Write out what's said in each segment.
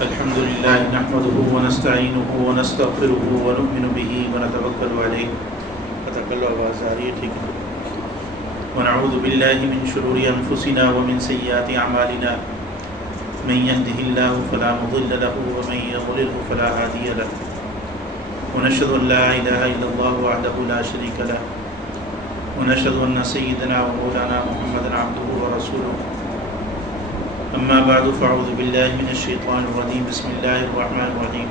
الحمد لله نحمده ونستعينه ونستغفره ونؤمن به ونتوكل عليه ونعوذ بالله من شرور أنفسنا ومن سيئات أعمالنا من يهده الله فلا مضل له ومن يضلله فلا هادي له ونشهد أن لا إله إلا الله وحده لا شريك له ونشهد أن سيدنا ومولانا محمدا عبده ورسوله أما بعد فأعوذ بالله من الشيطان الرجيم بسم الله الرحمن الرحيم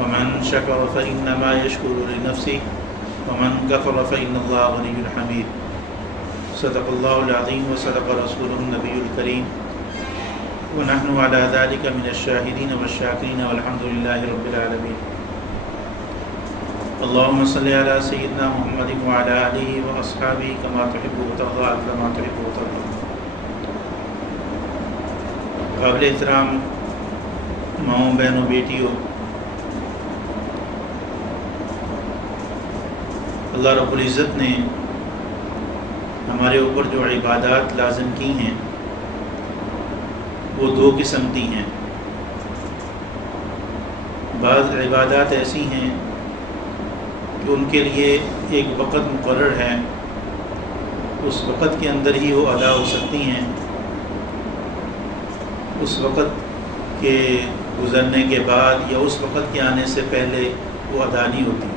ومن شكر فإنما يشكر لنفسه ومن كفر فإن الله غني حميد صدق الله العظيم وصدق رسوله النبي الكريم ونحن على ذلك من الشاهدين والشاكرين والحمد لله رب العالمين اللهم صل على سيدنا محمد وعلى آله وأصحابه كما تحب وترضى كما تحب وترضى. قابل احترام ماؤں بہنوں بیٹیوں، اللہ رب العزت نے ہمارے اوپر جو عبادات لازم کی ہیں وہ دو قسم کی ہیں. بعض عبادات ایسی ہیں کہ ان کے لیے ایک وقت مقرر ہے، اس وقت کے اندر ہی وہ ادا ہو سکتی ہیں، اس وقت کے گزرنے کے بعد یا اس وقت کے آنے سے پہلے وہ ادا نہیں ہوتی.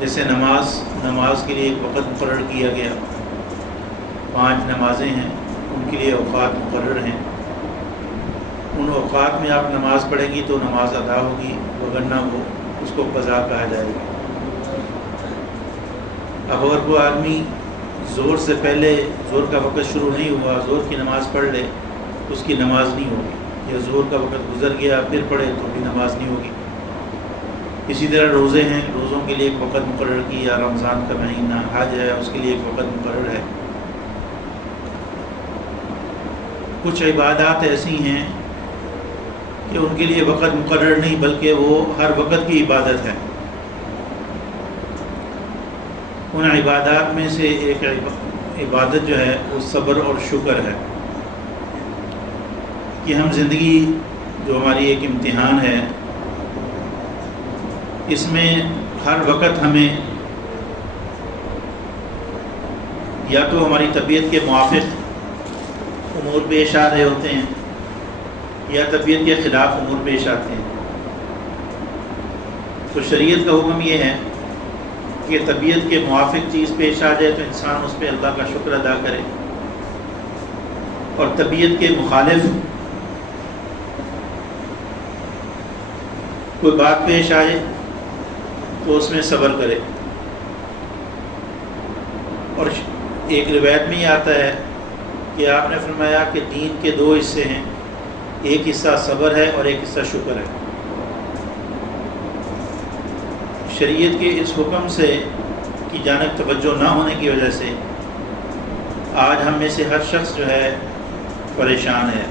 جیسے نماز کے لیے ایک وقت مقرر کیا گیا، 5 نمازیں ہیں، ان کے لیے اوقات مقرر ہیں. ان اوقات میں آپ نماز پڑھیں گی تو نماز ادا ہوگی، وگرنہ وہ اس کو قضا کہا جائے گا. اب اگر کوئی آدمی زور سے پہلے، زور کا وقت شروع نہیں ہوا، زور کی نماز پڑھ لے تو اس کی نماز نہیں ہوگی، یا زور کا وقت گزر گیا پھر پڑھے تو بھی نماز نہیں ہوگی. اسی طرح روزے ہیں، روزوں کے لیے ایک وقت مقرر کی، یا رمضان کا مہینہ، حج ہے، اس کے لیے ایک وقت مقرر ہے. کچھ عبادات ایسی ہیں کہ ان کے لیے وقت مقرر نہیں بلکہ وہ ہر وقت کی عبادت ہے. ان عبادات میں سے ایک عبادت جو ہے وہ صبر اور شکر ہے. کہ ہم زندگی جو ہماری ایک امتحان ہے، اس میں ہر وقت ہمیں یا تو ہماری طبیعت کے موافق امور پیش آ رہے ہوتے ہیں یا طبیعت کے خلاف امور پیش آتے ہیں. تو شریعت کا حکم یہ ہے کہ طبیعت کے موافق چیز پیش آ جائے تو انسان اس پہ اللہ کا شکر ادا کرے، اور طبیعت کے مخالف کوئی بات پیش آئے تو اس میں صبر کرے. اور ایک روایت میں یہ آتا ہے کہ آپ نے فرمایا کہ دین کے 2 حصے ہیں، ایک حصہ صبر ہے اور ایک حصہ شکر ہے. شریعت کے اس حکم سے کی جانب توجہ نہ ہونے کی وجہ سے آج ہم میں سے ہر شخص جو ہے پریشان ہے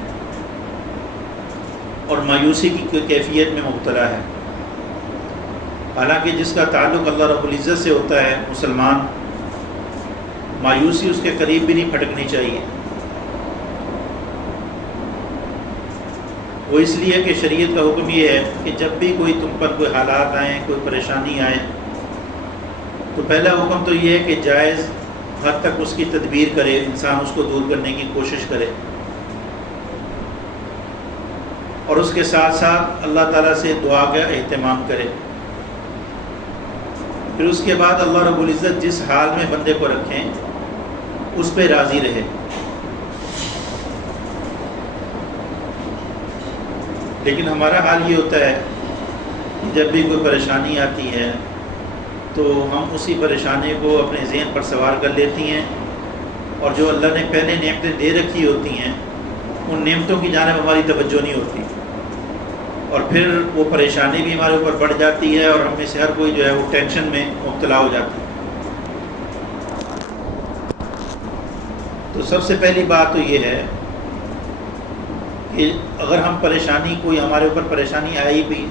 اور مایوسی کی کیفیت میں مبتلا ہے. حالانکہ جس کا تعلق اللہ رب العزت سے ہوتا ہے، مسلمان، مایوسی اس کے قریب بھی نہیں پھٹکنی چاہیے. وہ اس لیے کہ شریعت کا حکم یہ ہے کہ جب بھی کوئی تم پر کوئی حالات آئیں، کوئی پریشانی آئے، تو پہلا حکم تو یہ ہے کہ جائز حد تک اس کی تدبیر کرے، انسان اس کو دور کرنے کی کوشش کرے، اور اس کے ساتھ ساتھ اللہ تعالیٰ سے دعا کا اہتمام کرے. پھر اس کے بعد اللہ رب العزت جس حال میں بندے کو رکھیں اس پہ راضی رہے. لیکن ہمارا حال یہ ہوتا ہے کہ جب بھی کوئی پریشانی آتی ہے تو ہم اسی پریشانی کو اپنے ذہن پر سوار کر لیتی ہیں، اور جو اللہ نے پہلے نعمتیں دے رکھی ہوتی ہیں ان نعمتوں کی جانب ہماری توجہ نہیں ہوتی، اور پھر وہ پریشانی بھی ہمارے اوپر بڑھ جاتی ہے، اور ہم میں سے ہر کوئی جو ہے وہ ٹینشن میں مبتلا ہو جاتا ہے. تو سب سے پہلی بات تو یہ ہے کہ اگر ہم پریشانی، کوئی ہمارے اوپر پریشانی آئی بھی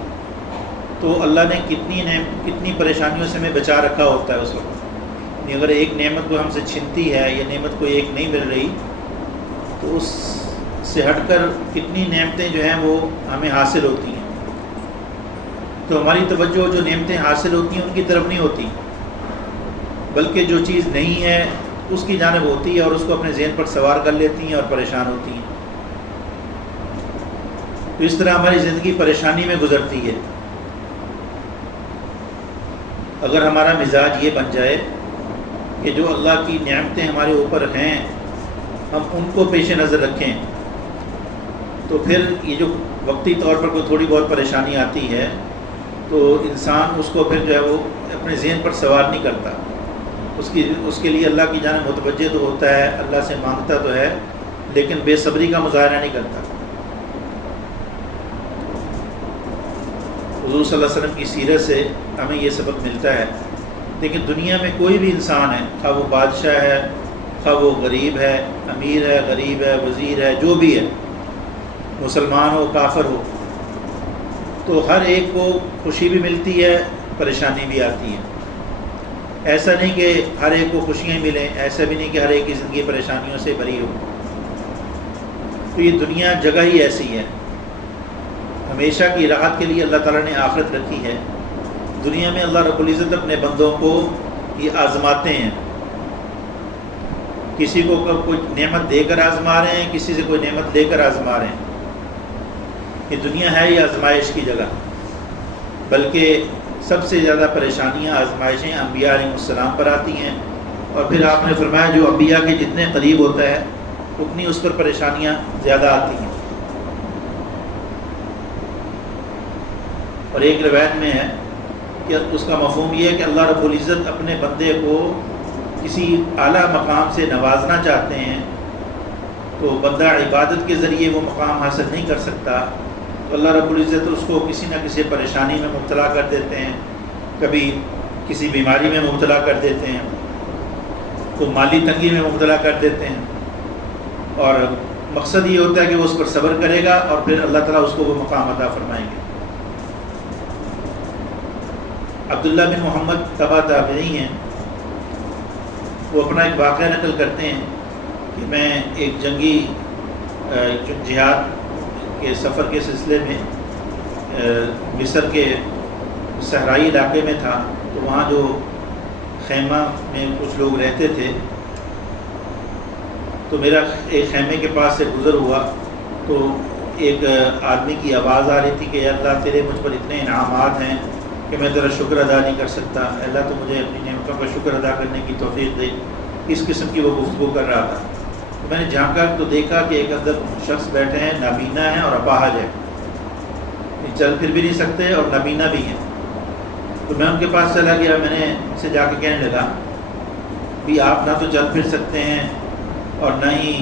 تو اللہ نے کتنی پریشانیوں سے ہمیں بچا رکھا ہوتا ہے اس وقت. اگر ایک نعمت کو ہم سے چھنتی ہے یا نعمت کو ایک نہیں مل رہی تو اس سے ہٹ کر کتنی نعمتیں جو ہیں وہ ہمیں حاصل ہوتی ہیں، تو ہماری توجہ جو نعمتیں حاصل ہوتی ہیں ان کی طرف نہیں ہوتی، بلکہ جو چیز نہیں ہے اس کی جانب ہوتی ہے اور اس کو اپنے ذہن پر سوار کر لیتی ہیں اور پریشان ہوتی ہیں۔ تو اس طرح ہماری زندگی پریشانی میں گزرتی ہے۔ اگر ہمارا مزاج یہ بن جائے کہ جو اللہ کی نعمتیں ہمارے اوپر ہیں ہم ان کو پیش نظر رکھیں، تو پھر یہ جو وقتی طور پر کوئی تھوڑی بہت پریشانی آتی ہے تو انسان اس کو پھر جو ہے وہ اپنے ذہن پر سوار نہیں کرتا، اس کے لیے اللہ کی جانب متوجہ تو ہوتا ہے، اللہ سے مانگتا تو ہے، لیکن بے صبری کا مظاہرہ نہیں کرتا۔ حضور صلی اللہ علیہ وسلم کی سیرت سے ہمیں یہ سبق ملتا ہے۔ لیکن دنیا میں کوئی بھی انسان ہے، خواہ وہ بادشاہ ہے، خواہ وہ غریب ہے، امیر ہے، غریب ہے، وزیر ہے، جو بھی ہے، مسلمان ہو کافر ہو، تو ہر ایک کو خوشی بھی ملتی ہے، پریشانی بھی آتی ہے۔ ایسا نہیں کہ ہر ایک کو خوشیاں ملیں، ایسا بھی نہیں کہ ہر ایک کی زندگی پریشانیوں سے بھری ہو۔ تو یہ دنیا جگہ ہی ایسی ہے، ہمیشہ کی راحت کے لیے اللہ تعالیٰ نے آخرت رکھی ہے۔ دنیا میں اللہ رب العزت اپنے بندوں کو یہ آزماتے ہیں، کسی کو کوئی نعمت دے کر آزما رہے ہیں، کسی سے کوئی نعمت لے کر آزما رہے ہیں۔ یہ دنیا ہے یہ آزمائش کی جگہ، بلکہ سب سے زیادہ پریشانیاں آزمائشیں انبیاء علیہ السلام پر آتی ہیں، اور پھر آپ نے فرمایا جو انبیاء کے جتنے قریب ہوتا ہے اتنی اس پر پریشانیاں زیادہ آتی ہیں۔ اور ایک روایت میں ہے کہ اس کا مفہوم یہ ہے کہ اللہ رب العزت اپنے بندے کو کسی اعلیٰ مقام سے نوازنا چاہتے ہیں، تو بندہ عبادت کے ذریعے وہ مقام حاصل نہیں کر سکتا، تو اللہ رب العزت اس کو کسی نہ کسی پریشانی میں مبتلا کر دیتے ہیں، کبھی کسی بیماری میں مبتلا کر دیتے ہیں، تو مالی تنگی میں مبتلا کر دیتے ہیں، اور مقصد یہ ہوتا ہے کہ وہ اس پر صبر کرے گا اور پھر اللہ تعالیٰ اس کو وہ مقام عطا فرمائیں گے۔ عبداللہ بن محمد تبع تابعی ہیں، وہ اپنا ایک واقعہ نقل کرتے ہیں کہ میں ایک جنگی جہاد کے سفر کے سلسلے میں مصر کے صحرائی علاقے میں تھا، تو وہاں جو خیمہ میں کچھ لوگ رہتے تھے، تو میرا ایک خیمے کے پاس سے گزر ہوا تو ایک آدمی کی آواز آ رہی تھی کہ اللہ تیرے مجھ پر اتنے انعامات ہیں کہ میں تیرا شکر ادا نہیں کر سکتا، اللہ تو مجھے اپنی نعمتوں کا شکر ادا کرنے کی توفیق دے۔ اس قسم کی وہ گفتگو کر رہا تھا۔ تو میں نے جھانکا تو دیکھا کہ ایک اندر شخص بیٹھے ہیں، نابینا ہیں اور اپاہج ہے، چل پھر بھی نہیں سکتے اور نابینا بھی ہیں۔ تو میں ان کے پاس چلا گیا، میں نے ان سے جا کے کہنے لگا بھی آپ نہ تو چل پھر سکتے ہیں اور نہ ہی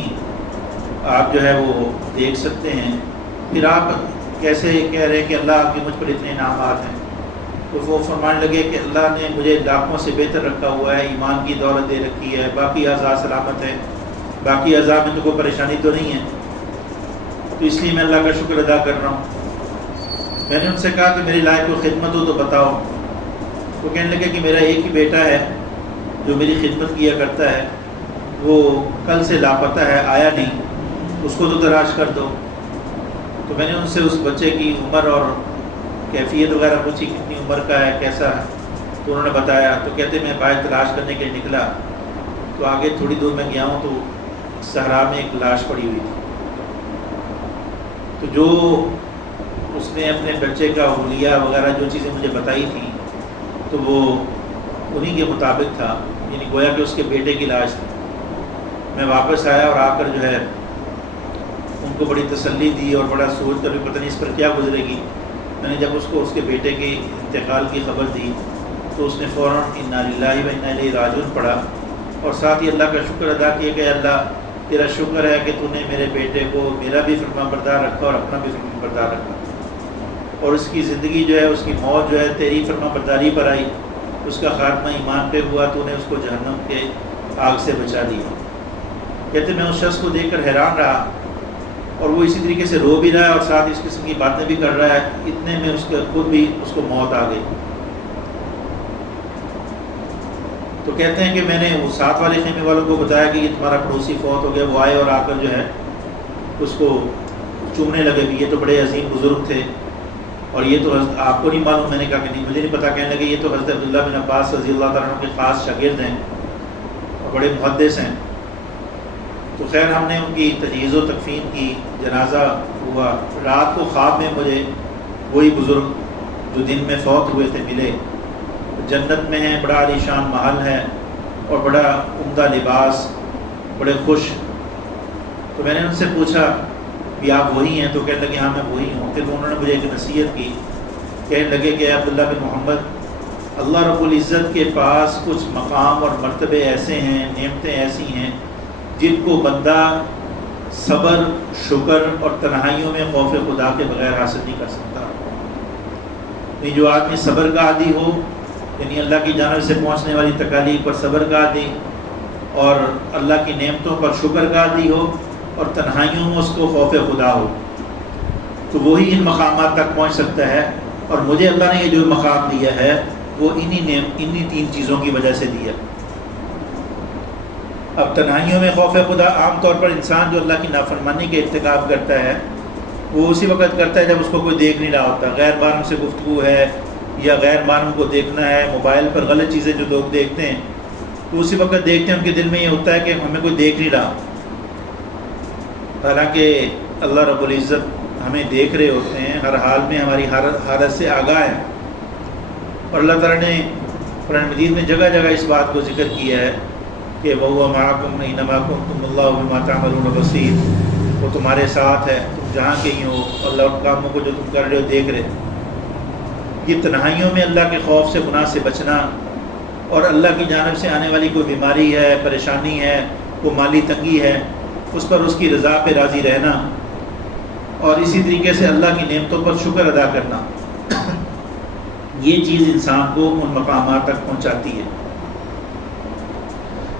آپ جو ہے وہ دیکھ سکتے ہیں، پھر آپ کیسے کہہ رہے ہیں کہ اللہ آپ کے مجھ پر اتنے انعامات ہیں؟ تو وہ فرمانے لگے کہ اللہ نے مجھے لاکھوں سے بہتر رکھا ہوا ہے، ایمان کی دولت دے رکھی ہے، باقی اعضاء سلامت ہے، باقی اعضاء میں تو کوئی پریشانی تو نہیں ہے، تو اس لیے میں اللہ کا شکر ادا کر رہا ہوں۔ میں نے ان سے کہا کہ میری لائق کو خدمت ہو تو بتاؤ۔ وہ کہنے لگے کہ میرا ایک ہی بیٹا ہے جو میری خدمت کیا کرتا ہے، وہ کل سے لاپتہ ہے، آیا نہیں، اس کو تو تلاش کر دو۔ تو میں نے ان سے اس بچے کی عمر اور کیفیت وغیرہ پوچھی، کتنی عمر کا ہے، کیسا ہے، تو انہوں نے بتایا۔ تو کہتے میں باہر تلاش کرنے کے لیے نکلا، تو آگے تھوڑی دور میں گیا ہوں تو صحرا میں ایک لاش پڑی ہوئی تھی۔ تو جو اس نے اپنے بچے کا حلیہ وغیرہ جو چیزیں مجھے بتائی تھیں تو وہ انہی کے مطابق تھا، یعنی گویا کہ اس کے بیٹے کی لاش تھی۔ میں واپس آیا اور آ کر جو ہے ان کو بڑی تسلی دی اور بڑا سوچ کر بھی پتہ نہیں اس پر کیا گزرے گی۔ میں نے جب اس کو اس کے بیٹے کے انتقال کی خبر دی تو اس نے فوراً انا للہ و انا الیہ راجعون پڑھا، اور ساتھ ہی اللہ کا شکر ادا کیا کہ اللہ تیرا شکر ہے کہ تو نے میرے بیٹے کو میرا بھی فرما بردار رکھا اور اپنا بھی فرما بردار رکھا، اور اس کی زندگی جو ہے، اس کی موت جو ہے تیری فرما برداری پر آئی، اس کا خاتمہ ایمان پہ ہوا، تو نے اس کو جہنم کے آگ سے بچا دیا۔ کہتے میں اس شخص کو دیکھ کر حیران رہا، اور وہ اسی طریقے سے رو بھی رہا ہے اور ساتھ اس قسم کی باتیں بھی کر رہا ہے، اتنے میں اس کے خود بھی اس کو موت آ گئی۔ تو کہتے ہیں کہ میں نے وہ ساتھ والے خیمے والوں کو بتایا کہ یہ تمہارا پڑوسی فوت ہو گیا۔ وہ آئے اور آ کر جو ہے اس کو چومنے لگے کہ یہ تو بڑے عظیم بزرگ تھے، اور یہ تو آپ کو نہیں معلوم؟ میں نے کہا کہ نہیں مجھے نہیں پتہ۔ کہنے لگے یہ تو حضرت عبداللہ بن عباس رضی اللہ تعالیٰ عنہ کے خاص شاگرد ہیں اور بڑے محدث ہیں۔ تو خیر ہم نے ان کی تجہیز و تکفین کی، جنازہ ہوا۔ رات کو خواب میں مجھے وہی بزرگ جو دن میں فوت ہوئے تھے ملے، جنت میں ہیں، بڑا عالی شان محل ہے اور بڑا عمدہ لباس، بڑے خوش۔ تو میں نے ان سے پوچھا کہ آپ وہی ہیں؟ تو کہنے لگے ہاں میں وہی ہوں۔ پھر انہوں نے مجھے ایک نصیحت کی، کہنے لگے کہ عبداللہ بن محمد، اللہ رب العزت کے پاس کچھ مقام اور مرتبے ایسے ہیں، نعمتیں ایسی ہیں جن کو بندہ صبر، شکر اور تنہائیوں میں خوف خدا کے بغیر حاصل نہیں کر سکتا۔ یعنی جو آدمی صبر کا عادی ہو، یعنی اللہ کی جانب سے پہنچنے والی تکالیف پر صبر کا عادی، اور اللہ کی نعمتوں پر شکر کا عادی ہو، اور تنہائیوں میں اس کو خوف خدا ہو، تو وہی ان مقامات تک پہنچ سکتا ہے۔ اور مجھے اللہ نے یہ جو مقام دیا ہے وہ انہی تین چیزوں کی وجہ سے دیا۔ اب تنہائیوں میں خوف خدا، عام طور پر انسان جو اللہ کی نافرمانی کے ارتکاب کرتا ہے وہ اسی وقت کرتا ہے جب اس کو کوئی دیکھ نہیں رہا ہوتا، غیر محرم سے گفتگو ہے یا غیر محرم کو دیکھنا ہے، موبائل پر غلط چیزیں جو لوگ دیکھتے ہیں تو اسی وقت دیکھتے ہیں ان کے دل میں یہ ہوتا ہے کہ ہمیں کوئی دیکھ نہیں رہا، حالانکہ اللہ رب العزت ہمیں دیکھ رہے ہوتے ہیں، ہر حال میں ہماری حالت سے آگاہ ہے۔ اور اللہ تعالیٰ نے قرآن مجید میں جگہ جگہ اس بات کو ذکر کیا ہے کہ وَهُوَ مَعَكُمْ أَيْنَمَا كُنتُمْ وَاللَّهُ بِمَا تَعْمَلُونَ بَصِيرٌ، وہ تمہارے ساتھ ہے تم جہاں کہیں ہو، اللہ ان کاموں کو جو تم کر رہے ہو دیکھ رہے۔ یہ تنہائیوں میں اللہ کے خوف سے، گناہ سے بچنا، اور اللہ کی جانب سے آنے والی کوئی بیماری ہے، پریشانی ہے، کوئی مالی تنگی ہے، اس پر اس کی رضا پہ راضی رہنا، اور اسی طریقے سے اللہ کی نعمتوں پر شکر ادا کرنا، یہ چیز انسان کو ان مقامات تک پہنچاتی ہے۔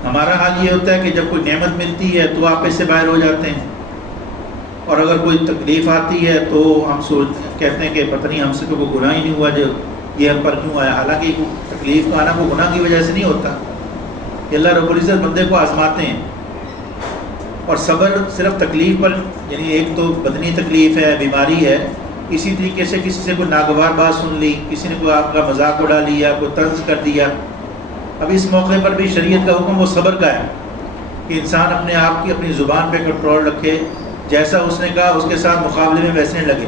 ہمارا حال یہ ہوتا ہے کہ جب کوئی نعمت ملتی ہے تو آپ اس سے باہر ہو جاتے ہیں، اور اگر کوئی تکلیف آتی ہے تو ہم کہتے ہیں کہ پتہ نہیں ہم سے تو کوئی گناہ ہی نہیں ہوا جو یہ ہم پر کیوں آیا، حالانکہ تکلیف کا آنا کوئی گناہ کی وجہ سے نہیں ہوتا، کہ اللہ رب العزت بندے کو آزماتے ہیں۔ اور صبر صرف تکلیف پر، یعنی ایک تو بدنی تکلیف ہے، بیماری ہے، اسی طریقے سے کسی سے کوئی ناگوار بات سن لی، کسی نے کوئی آپ کا مذاق اڑا لیا، کوئی طنز کر دیا، اب اس موقع پر بھی شریعت کا حکم وہ صبر کا ہے کہ انسان اپنے آپ کی اپنی زبان پہ کنٹرول رکھے، جیسا اس نے کہا اس کے ساتھ مقابلے میں بیسنے لگے۔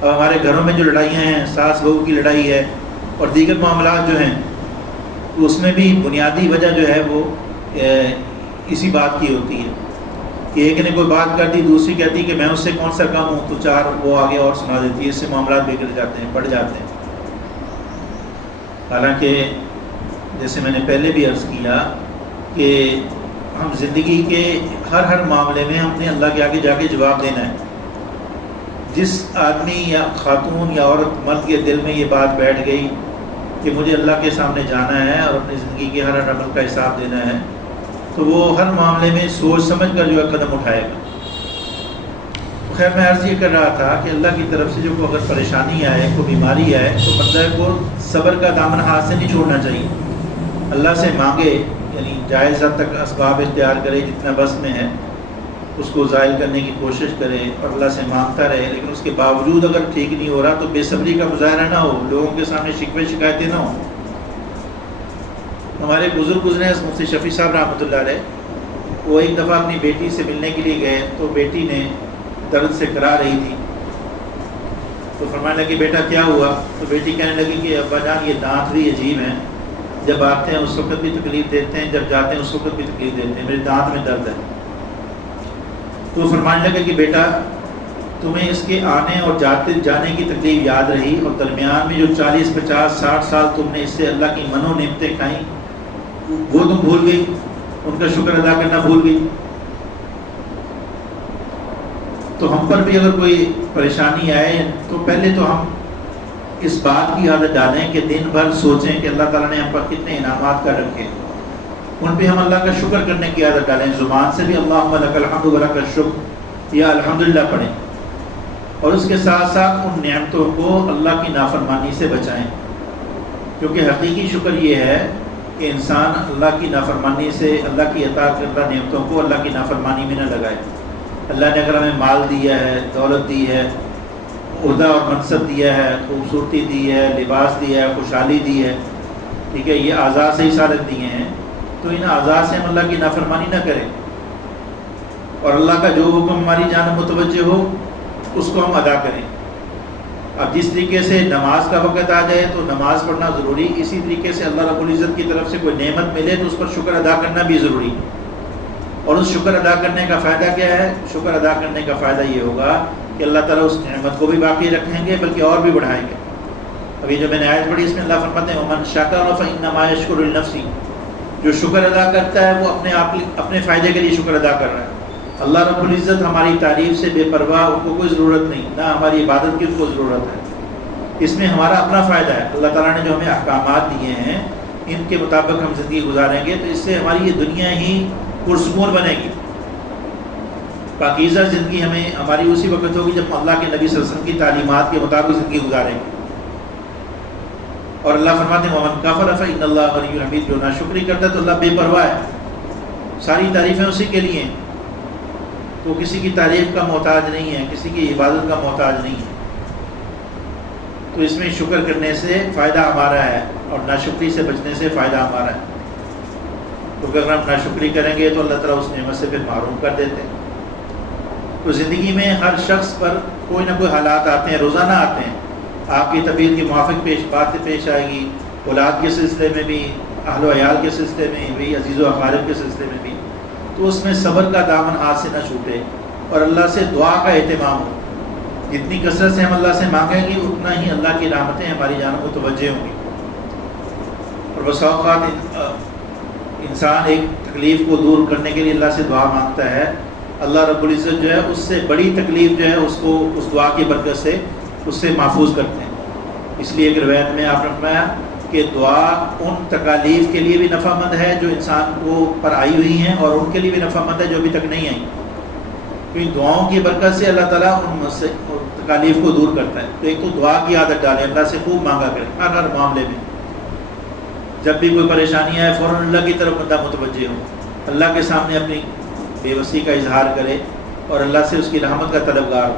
اب ہمارے گھروں میں جو لڑائیاں ہیں، ساس بہو کی لڑائی ہے اور دیگر معاملات جو ہیں، تو اس میں بھی بنیادی وجہ جو ہے وہ اسی بات کی ہوتی ہے کہ ایک نے کوئی بات کر دی، دوسری کہتی کہ میں اس سے کون سا کم ہوں، تو چار وہ آگے اور سنا دیتی ہے، اس سے معاملات بگڑ جاتے ہیں، پڑ جاتے ہیں۔ حالانکہ جیسے میں نے پہلے بھی عرض کیا کہ ہم زندگی کے ہر معاملے میں ہم نے اللہ کے آگے جا کے جواب دینا ہے۔ جس آدمی یا خاتون یا عورت مرد کے دل میں یہ بات بیٹھ گئی کہ مجھے اللہ کے سامنے جانا ہے اور اپنی زندگی کے ہر عمل کا حساب دینا ہے، تو وہ ہر معاملے میں سوچ سمجھ کر جو ہے قدم اٹھائے گا۔ خیر میں عرض یہ کر رہا تھا کہ اللہ کی طرف سے جو کوئی اگر پریشانی آئے، کوئی بیماری آئے، تو بندہ کو صبر کا دامن ہاتھ سے نہیں چھوڑنا چاہیے، اللہ سے مانگے، یعنی جائز حد تک اسباب اختیار کرے، جتنا بس میں ہے اس کو زائل کرنے کی کوشش کرے اور اللہ سے مانگتا رہے، لیکن اس کے باوجود اگر ٹھیک نہیں ہو رہا تو بے صبری کا مظاہرہ نہ ہو، لوگوں کے سامنے شکوے شکایتیں نہ ہوں۔ ہمارے بزرگ گزرے مفتی شفیع صاحب رحمۃ اللہ علیہ، وہ ایک دفعہ اپنی بیٹی سے ملنے کے لیے گئے تو بیٹی نے درد سے کرا رہی تھی، تو فرمانے لگی بیٹا کیا ہوا؟ تو بیٹی کہنے لگی کہ ابا جان یہ دانت بھی عجیب ہیں، جب آتے ہیں اس وقت بھی تکلیف دیتے ہیں، جب جاتے ہیں اس وقت بھی تکلیف دیتے ہیں، میرے دانت میں درد ہے۔ تو فرمانے لگے کہ بیٹا تمہیں اس کے آنے اور جانے کی تکلیف یاد رہی، اور درمیان میں جو 40 50 60 سال تم نے اس سے اللہ کی منو نعمتیں کھائیں وہ تم بھول گئی، ان کا شکر ادا کرنا بھول گئی۔ تو ہم پر بھی اگر کوئی پریشانی آئے تو پہلے تو ہم اس بات کی عادت ڈالیں کہ دن بھر سوچیں کہ اللہ تعالیٰ نے ہم پر کتنے انعامات کر رکھے، ان پہ ہم اللہ کا شکر کرنے کی عادت ڈالیں، زبان سے بھی اللہم لک الحمد ولک الشکر یا الحمدللہ پڑھیں، اور اس کے ساتھ ساتھ ان نعمتوں کو اللہ کی نافرمانی سے بچائیں، کیونکہ حقیقی شکر یہ ہے کہ انسان اللہ کی نافرمانی سے، اللہ کی عطا کردہ نعمتوں کو اللہ کی نافرمانی میں نہ لگائے۔ اللہ نے اگر ہمیں مال دیا ہے، دولت دی ہے، عہدہ اور منصب دیا ہے، خوبصورتی دی ہے، لباس دیا ہے، خوشحالی دی ہے، ٹھیک ہے، یہ اعضاء سے ہی سارت دیے ہیں، تو ان اعضاء سے ہم اللہ کی نافرمانی نہ کریں، اور اللہ کا جو حکم ہماری جانب متوجہ ہو اس کو ہم ادا کریں۔ اب جس طریقے سے نماز کا وقت آ جائے تو نماز پڑھنا ضروری، اسی طریقے سے اللہ رب العزت کی طرف سے کوئی نعمت ملے تو اس پر شکر ادا کرنا بھی ضروری، اور اس شکر ادا کرنے کا فائدہ کیا ہے؟ شکر ادا کرنے کا فائدہ یہ ہوگا کہ اللہ تعالیٰ اس نعمت کو بھی باقی رکھیں گے بلکہ اور بھی بڑھائیں گے۔ ابھی جو میں نے آیت پڑھی اس میں اللہ فرماتے ہیں وَمَنْ شَكَرَ فَإِنَّمَا يَشْكُرُ لِنَفْسِهِ، جو شکر ادا کرتا ہے وہ اپنے فائدے کے لیے شکر ادا کر رہا ہے۔ اللہ رب العزت ہماری تعریف سے بے پرواہ، ان کو کوئی ضرورت نہیں، نہ ہماری عبادت کی ان کو ضرورت ہے، اس میں ہمارا اپنا فائدہ ہے۔ اللہ تعالیٰ نے جو ہمیں احکامات دیے ہیں ان کے مطابق ہم زندگی گزاریں گے تو اس سے ہماری یہ دنیا ہی پرسکون بنے گی، پاکیزہ زندگی ہماری اسی وقت ہوگی جب اللہ کے نبی صلی اللہ علیہ وسلم کی تعلیمات کے مطابق زندگی گزاریں گے۔ اور اللہ فرماتے ہیں وَمَنْ كَفَرَ فَإِنَّ اللَّهَ غَنِيٌّ حَمِيدٌ، جو ناشکری کرتا ہے تو اللہ بے پرواہ ہے، ساری تعریفیں اسی کے لیے ہیں، تو کسی کی تعریف کا محتاج نہیں ہے، کسی کی عبادت کا محتاج نہیں ہے۔ تو اس میں شکر کرنے سے فائدہ ہمارا ہے اور ناشکری سے بچنے سے فائدہ ہمارا ہے، کیونکہ اگر ہم ناشکری کریں گے تو اللہ تعالیٰ اس نعمت سے پھر محروم کر دیتے ہیں۔ تو زندگی میں ہر شخص پر کوئی نہ کوئی حالات آتے ہیں، روزانہ آتے ہیں، آپ کی طبیعت کے موافق باتیں پیش آئے گی، اولاد کے سلسلے میں بھی، اہل و عیال کے سلسلے میں بھی، عزیز و اقارب کے سلسلے میں بھی، تو اس میں صبر کا دامن ہاتھ سے نہ چھوٹے اور اللہ سے دعا کا اہتمام ہو۔ جتنی کثرت سے ہم اللہ سے مانگیں گے اتنا ہی اللہ کی رحمتیں ہماری جانب متوجہ ہوں گی۔ اور بسا اوقات انسان ایک تکلیف کو دور کرنے کے لیے اللہ سے دعا مانگتا ہے، اللہ رب العزت جو ہے اس سے بڑی تکلیف جو ہے اس کو اس دعا کی برکت سے اس سے محفوظ کرتے ہیں۔ اس لیے ایک روایت میں آپ نے فرمایا کہ دعا ان تکالیف کے لیے بھی نفع مند ہے جو انسان کو پر آئی ہوئی ہیں، اور ان کے لیے بھی نفع مند ہے جو ابھی تک نہیں آئی، کیونکہ دعاؤں کی برکت سے اللہ تعالیٰ ان تکالیف کو دور کرتا ہے۔ تو ایک تو دعا کی عادت ڈالیں، اللہ سے خوب مانگا کریں ہر معاملے میں، جب بھی کوئی پریشانی آئے فوراً اللہ کی طرف بندہ متوجہ ہو، اللہ کے سامنے اپنی بے بسی کا اظہار کرے اور اللہ سے اس کی رحمت کا طلبگار ہو۔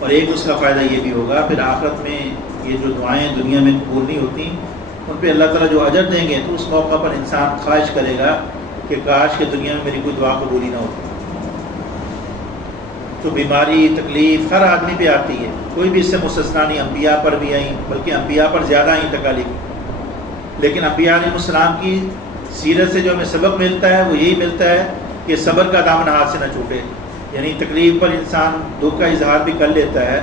اور ایک اس کا فائدہ یہ بھی ہوگا پھر آخرت میں یہ جو دعائیں دنیا میں قبول نہیں ہوتی ان پہ اللہ تعالیٰ جو اجر دیں گے تو اس موقع پر انسان خواہش کرے گا کہ کاش کہ دنیا میں میری کوئی دعا قبول ہی نہ ہوتی۔ تو بیماری تکلیف ہر آدمی پہ آتی ہے، کوئی بھی اس سے مستثنا نہیں، انبیاء پر بھی آئیں، بلکہ انبیاء پر زیادہ آئیں تکالیف، لیکن انبیاء علیہ السلام کی سیرت سے جو ہمیں سبق ملتا ہے وہ یہی ملتا ہے کہ صبر کا دامن ہاتھ سے نہ چھوٹے، یعنی تکلیف پر انسان دکھ کا اظہار بھی کر لیتا ہے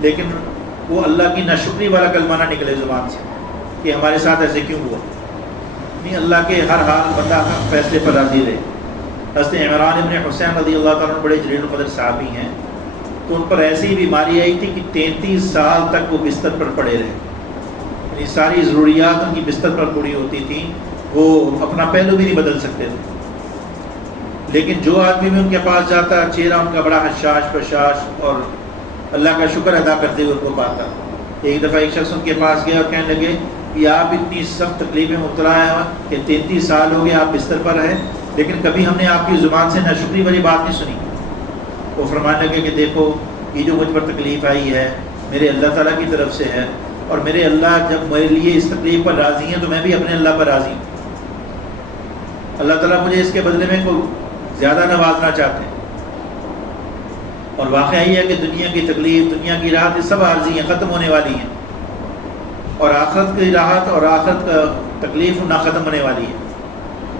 لیکن وہ اللہ کی ناشکری والا کلمہ نہ نکلے زبان سے کہ ہمارے ساتھ ایسے کیوں ہوا، نہیں، اللہ کے ہر حال بندہ فیصلے پر راضی رہے۔ حضرت عمران ابن حسین رضی اللہ تعالیٰ عنہ بڑے جلیل القدر صحابی ہیں، تو ان پر ایسی بیماری آئی تھی کہ 33 سال تک وہ بستر پر پڑے رہے، یعنی ساری ضروریات ان کی بستر پر پوری ہوتی تھیں، وہ اپنا پہلو بھی نہیں بدل سکتے تھے، لیکن جو آدمی بھی ان کے پاس جاتا چہرہ ان کا بڑا حشاش بشاش اور اللہ کا شکر ادا کرتے ہوئے ان کو پاتا۔ ایک دفعہ ایک شخص ان کے پاس گیا اور کہنے لگے کہ آپ اتنی سخت تکلیف میں مبتلا ہیں کہ 33 سال ہو گئے آپ بستر پر رہے لیکن کبھی ہم نے آپ کی زبان سے ناشکری والی بات نہیں سنی۔ وہ فرمانے لگے کہ دیکھو یہ جو مجھ پر تکلیف آئی ہے میرے اللہ تعالیٰ کی طرف سے ہے، اور میرے اللہ جب میرے لیے اس تکلیف پر راضی ہیں تو میں بھی اپنے اللہ پر راضی ہوں، اللہ تعالیٰ مجھے اس کے بدلے میں کوئی زیادہ نوازنا چاہتے ہیں۔ اور واقعہ یہ ہے کہ دنیا کی تکلیف، دنیا کی راحت یہ سب عارضی ہیں، ختم ہونے والی ہیں، اور آخرت کی راحت اور آخرت کا تکلیف نہ ختم ہونے والی ہے۔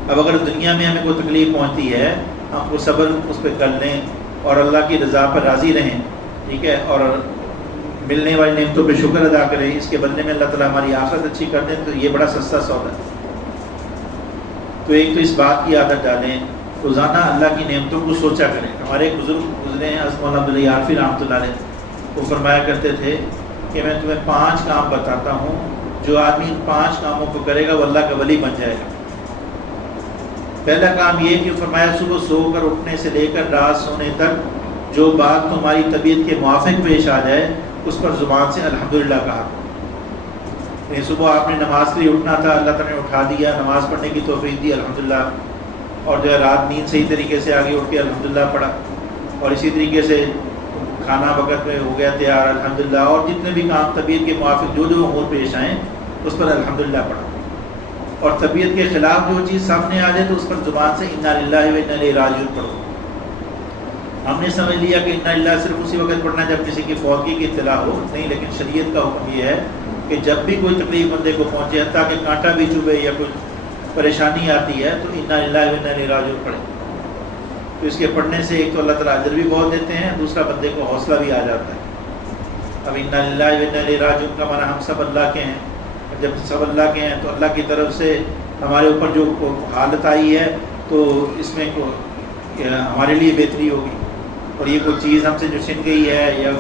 اب اگر دنیا میں ہمیں کوئی تکلیف پہنچتی ہے ہم کو صبر اس پہ کر لیں اور اللہ کی رضا پر راضی رہیں، ٹھیک ہے، اور ملنے والی نعمتوں پہ شکر ادا کریں، اس کے بدلے میں اللہ تعالیٰ ہماری آخرت اچھی کر دیں، تو یہ بڑا سستا سودا ہے۔ تو ایک تو اس بات کی عادت ڈالیں، روزانہ اللہ کی نعمتوں کو سوچا کریں۔ ہمارے ایک بزرگ گزرے ہیں حضرت مولانا عبداللہ عارفی رحمۃ اللہ علیہ، وہ فرمایا کرتے تھے کہ میں تمہیں 5 کام بتاتا ہوں، جو آدمی ان 5 کاموں کو کرے گا وہ اللہ کا ولی بن جائے گا۔ پہلا کام یہ کہ فرمایا صبح سو کر اٹھنے سے لے کر رات سونے تک جو بات تمہاری طبیعت کے موافق پیش آ جائے اس پر زبان سے الحمدللہ کہا۔ یعنی صبح آپ نے نماز کے لیے اٹھنا تھا، اللہ تعالیٰ نے اٹھا دیا، نماز پڑھنے کی توفیق دی، الحمدللہ، اور جو ہے رات نیند صحیح طریقے سے آگے اٹھ کے الحمدللہ پڑھا، اور اسی طریقے سے کھانا وقت میں ہو گیا تیار الحمدللہ، اور جتنے بھی کام طبیعت کے موافق جو جو امور پیش آئیں اس پر الحمدللہ پڑھا، اور طبیعت کے خلاف جو چیز سامنے آ جائے تو اس پر زبان سے انا للہ و انا الیہ راجعون پڑھو۔ ہم نے سمجھ لیا کہ انا للہ صرف اسی وقت پڑھنا جب کسی کی فوتگی کی اطلاع ہو، نہیں، لیکن شریعت کا حکم یہ ہے کہ جب بھی کوئی تکلیف بندے کو پہنچے، حتیٰ کہ کانٹا بھی چبھے یا کوئی پریشانی آتی ہے، تو انا للہ و انا الیہ راجعون پڑھیں۔ تو اس کے پڑھنے سے ایک تو اللہ تعالیٰ اجر بھی بہت دیتے ہیں، دوسرا بندے کو حوصلہ بھی آ جاتا ہے۔ اب انا للہ و انا الیہ راجعون کا معنی ہم سب اللہ کے ہیں، جب سب اللہ کے ہیں تو اللہ کی طرف سے ہمارے اوپر جو حالت آئی ہے تو اس میں ہمارے لیے بہتری ہوگی، اور یہ کوئی چیز ہم سے جو چھن گئی ہے یا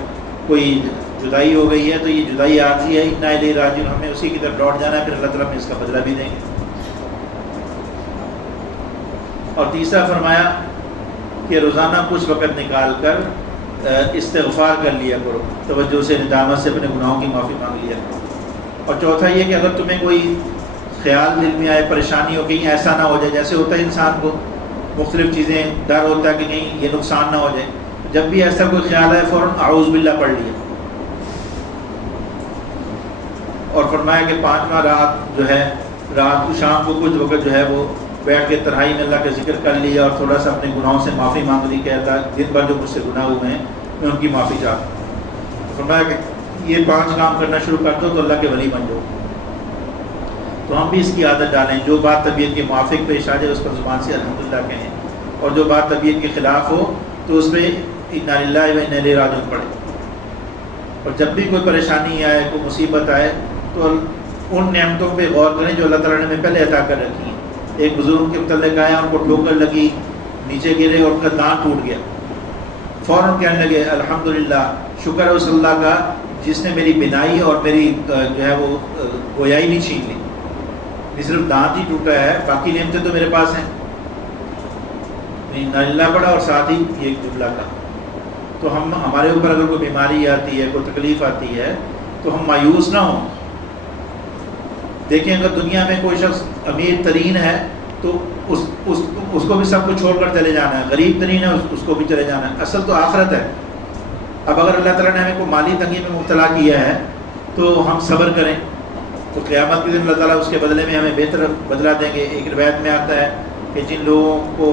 کوئی جدائی ہو گئی ہے تو یہ جدائی عارضی ہے، انا الیہ راجعون، ہمیں اسی کی طرف لوٹ جانا ہے، پھر اللہ تعالیٰ ہمیں اس کا بدلہ بھی دیں گے۔ اور تیسرا فرمایا کہ روزانہ کچھ وقت نکال کر استغفار کر لیا کرو، توجہ سے ندامت سے اپنے گناہوں کی معافی مانگ لیا کرو۔ اور چوتھا یہ کہ اگر تمہیں کوئی خیال دل میں آئے، پریشانی ہو، کہیں ایسا نہ ہو جائے، جیسے ہوتا ہے انسان کو مختلف چیزیں ڈر ہوتا ہے کہ کہیں یہ نقصان نہ ہو جائے، جب بھی ایسا کوئی خیال آئے فوراً اعوذ باللہ پڑھ لیا۔ اور فرمایا کہ 5واں رات جو ہے، رات کو شام کو کچھ وقت جو ہے وہ بیٹھ کے تنہائی میں اللہ کا ذکر کر لیا اور تھوڑا سا اپنے گناہوں سے معافی مانگ لی کہ اللہ دن بھر جو مجھ سے گناہ ہوئے ہیں میں ان کی معافی چاہتا ہوں۔ فرمایا کہ یہ 5 کام کرنا شروع کر دو تو اللہ کے ولی بن جاؤ۔ تو ہم بھی اس کی عادت ڈالیں، جو بات طبیعت کے موافق پیش آ جائے اس پر زبان سے الحمدللہ کہیں، اور جو بات طبیعت کے خلاف ہو تو اس پہ انا للہ و انا الیہ راجعون پڑھیں۔ اور جب بھی کوئی پریشانی آئے، کوئی مصیبت آئے تو ان نعمتوں پہ غور کریں جو اللہ تعالیٰ نے ہمیں پہلے عطا کر رکھی ہیں۔ ایک بزرگ کے متعلق آیا، ان کو ٹھوکر لگی، نیچے گرے اور ان کا دانت ٹوٹ گیا، فوراً کہنے لگے الحمدللہ، شکر ہے اس اللہ کا جس نے میری بینائی اور میری جو ہے وہ گویائی نہیں چھین لی، نہیں صرف دانت ہی ٹوٹا ہے، باقی نعمتیں تو میرے پاس ہیں۔ انا للہ پڑھا اور ساتھ ہی یہ جملہ کہا۔ تو ہمارے اوپر اگر کوئی بیماری آتی ہے، کوئی تکلیف آتی ہے تو ہم مایوس نہ ہوں۔ دیکھیں اگر دنیا میں کوئی شخص امیر ترین ہے تو اس کو بھی سب کچھ چھوڑ کر چلے جانا ہے، غریب ترین ہے اس کو بھی چلے جانا ہے، اصل تو آخرت ہے۔ اب اگر اللہ تعالیٰ نے ہمیں کوئی مالی تنگی میں مبتلا کیا ہے تو ہم صبر کریں، تو قیامت کے دن اللہ تعالیٰ اس کے بدلے میں ہمیں بہتر بدلہ دیں گے۔ ایک روایت میں آتا ہے کہ جن لوگوں کو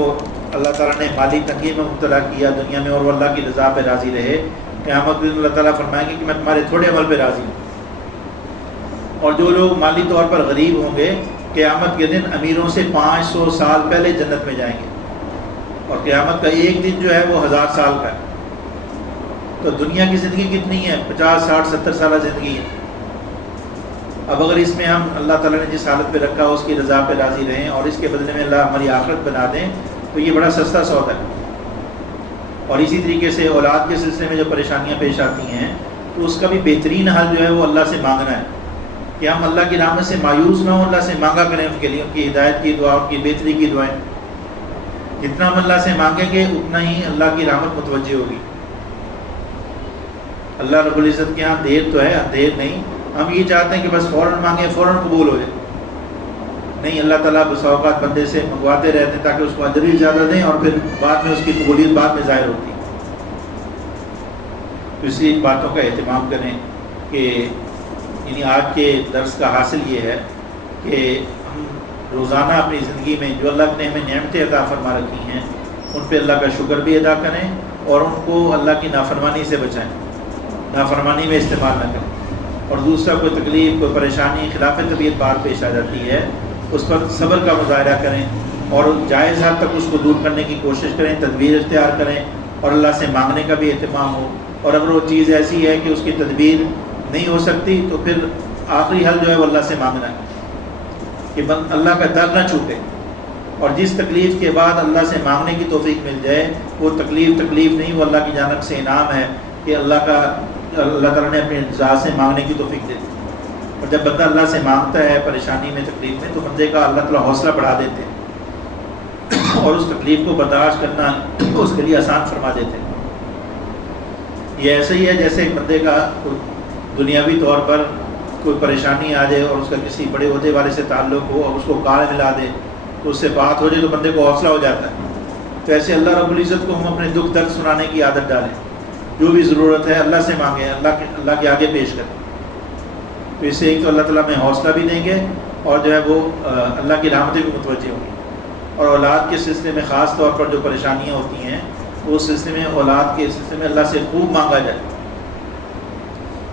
اللہ تعالیٰ نے مالی تنگی میں مبتلا کیا دنیا میں اور وہ اللہ کی رضا پہ راضی رہے، قیامت کے دن اللہ تعالیٰ فرمائیں گے کہ میں تمہارے تھوڑے عمل پہ راضی ہوں۔ اور جو لوگ مالی طور پر غریب ہوں گے قیامت کے دن امیروں سے 500 سال پہلے جنت میں جائیں گے، اور قیامت کا ایک دن جو ہے وہ 1000 سال کا ہے۔ تو دنیا کی زندگی کتنی ہے؟ 50 60 70 سالہ زندگی ہے۔ اب اگر اس میں ہم اللہ تعالیٰ نے جس حالت پہ رکھا اس کی رضا پہ راضی رہیں اور اس کے بدلے میں اللہ ہماری آخرت بنا دیں تو یہ بڑا سستا سودا ہے۔ اور اسی طریقے سے اولاد کے سلسلے میں جو پریشانیاں پیش آتی ہیں تو اس کا بھی بہترین حل جو ہے وہ اللہ سے مانگنا ہے، کہ ہم اللہ کی رحمت سے مایوس نہ ہوں، اللہ سے مانگا کریں ان کے لیے، ان کی ہدایت کی دعا، ان کی بہتری کی دعائیں۔ جتنا ہم اللہ سے مانگیں گے اتنا ہی اللہ کی رحمت متوجہ ہوگی۔ اللہ رب العزت کے ہاں دیر تو ہے، اندھیر نہیں۔ ہم یہ چاہتے ہیں کہ بس فوراً مانگیں فوراً قبول ہو جائے، نہیں، اللہ تعالیٰ بس اوقات بندے سے منگواتے رہتے ہیں تاکہ اس کو اجر بھی زیادہ دیں اور پھر بعد میں اس کی قبولیت بعد میں ظاہر ہوتی ہے۔ تو اس لیے باتوں کا اہتمام کریں کہ یعنی آج کے درس کا حاصل یہ ہے کہ ہم روزانہ اپنی زندگی میں جو اللہ نے ہمیں نعمتیں عطا فرما رکھی ہیں ان پہ اللہ کا شکر بھی ادا کریں اور ان کو اللہ کی نافرمانی سے بچائیں، نافرمانی میں استعمال نہ کریں۔ اور دوسرا کوئی تکلیف، کوئی پریشانی، خلاف طبیعت بات پیش آ جاتی ہے اس پر صبر کا مظاہرہ کریں اور جائز حد تک اس کو دور کرنے کی کوشش کریں، تدبیر اختیار کریں اور اللہ سے مانگنے کا بھی اہتمام ہو۔ اور اگر وہ چیز ایسی ہے کہ اس کی تدبیر نہیں ہو سکتی تو پھر آخری حل جو ہے وہ اللہ سے مانگنا ہے کہ اللہ کا در نہ چھوٹے، اور جس تکلیف کے بعد اللہ سے مانگنے کی توفیق مل جائے وہ تکلیف نہیں، وہ اللہ کی جانب سے انعام ہے کہ اللہ تعالیٰ نے اپنی ذات سے مانگنے کی توفیق دے دی۔ اور جب بندہ اللہ سے مانگتا ہے پریشانی میں، تکلیف میں، تو بندے کا اللہ تعالیٰ حوصلہ بڑھا دیتے ہیں اور اس تکلیف کو برداشت کرنا اس کے لیے آسان فرما دیتے ہیں۔ یہ ایسے ہی ہے جیسے ایک بندے کا دنیاوی طور پر کوئی پریشانی آ جائے اور اس کا کسی بڑے عہدے والے سے تعلق ہو اور اس کو کار ملا دے تو اس سے بات ہو جائے تو بندے کو حوصلہ ہو جاتا ہے. تو ایسے اللہ رب العزت کو ہم اپنے دکھ درد سنانے کی عادت ڈالیں. جو بھی ضرورت ہے اللہ سے مانگیں, اللہ کے آگے پیش کریں. تو اس سے ایک تو اللہ تعالیٰ میں حوصلہ بھی دیں گے اور جو ہے وہ اللہ کی رحمتیں بھی متوجہ ہوں گی. اور اولاد کے سلسلے میں خاص طور پر جو پریشانیاں ہوتی ہیں اس سلسلے میں, اولاد کے سلسلے میں اللہ سے خوب مانگا جائے.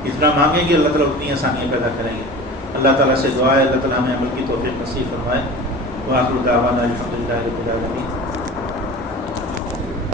اتنا مانگیں گے اللہ تعالیٰ اتنی آسانیاں پیدا کریں گے. اللہ تعالیٰ سے دعا ہے اللہ تعالیٰ ہمیں عمل کی توفیق نصیب فرمائے. وآخر دعوانا الحمدللہ رب العالمین.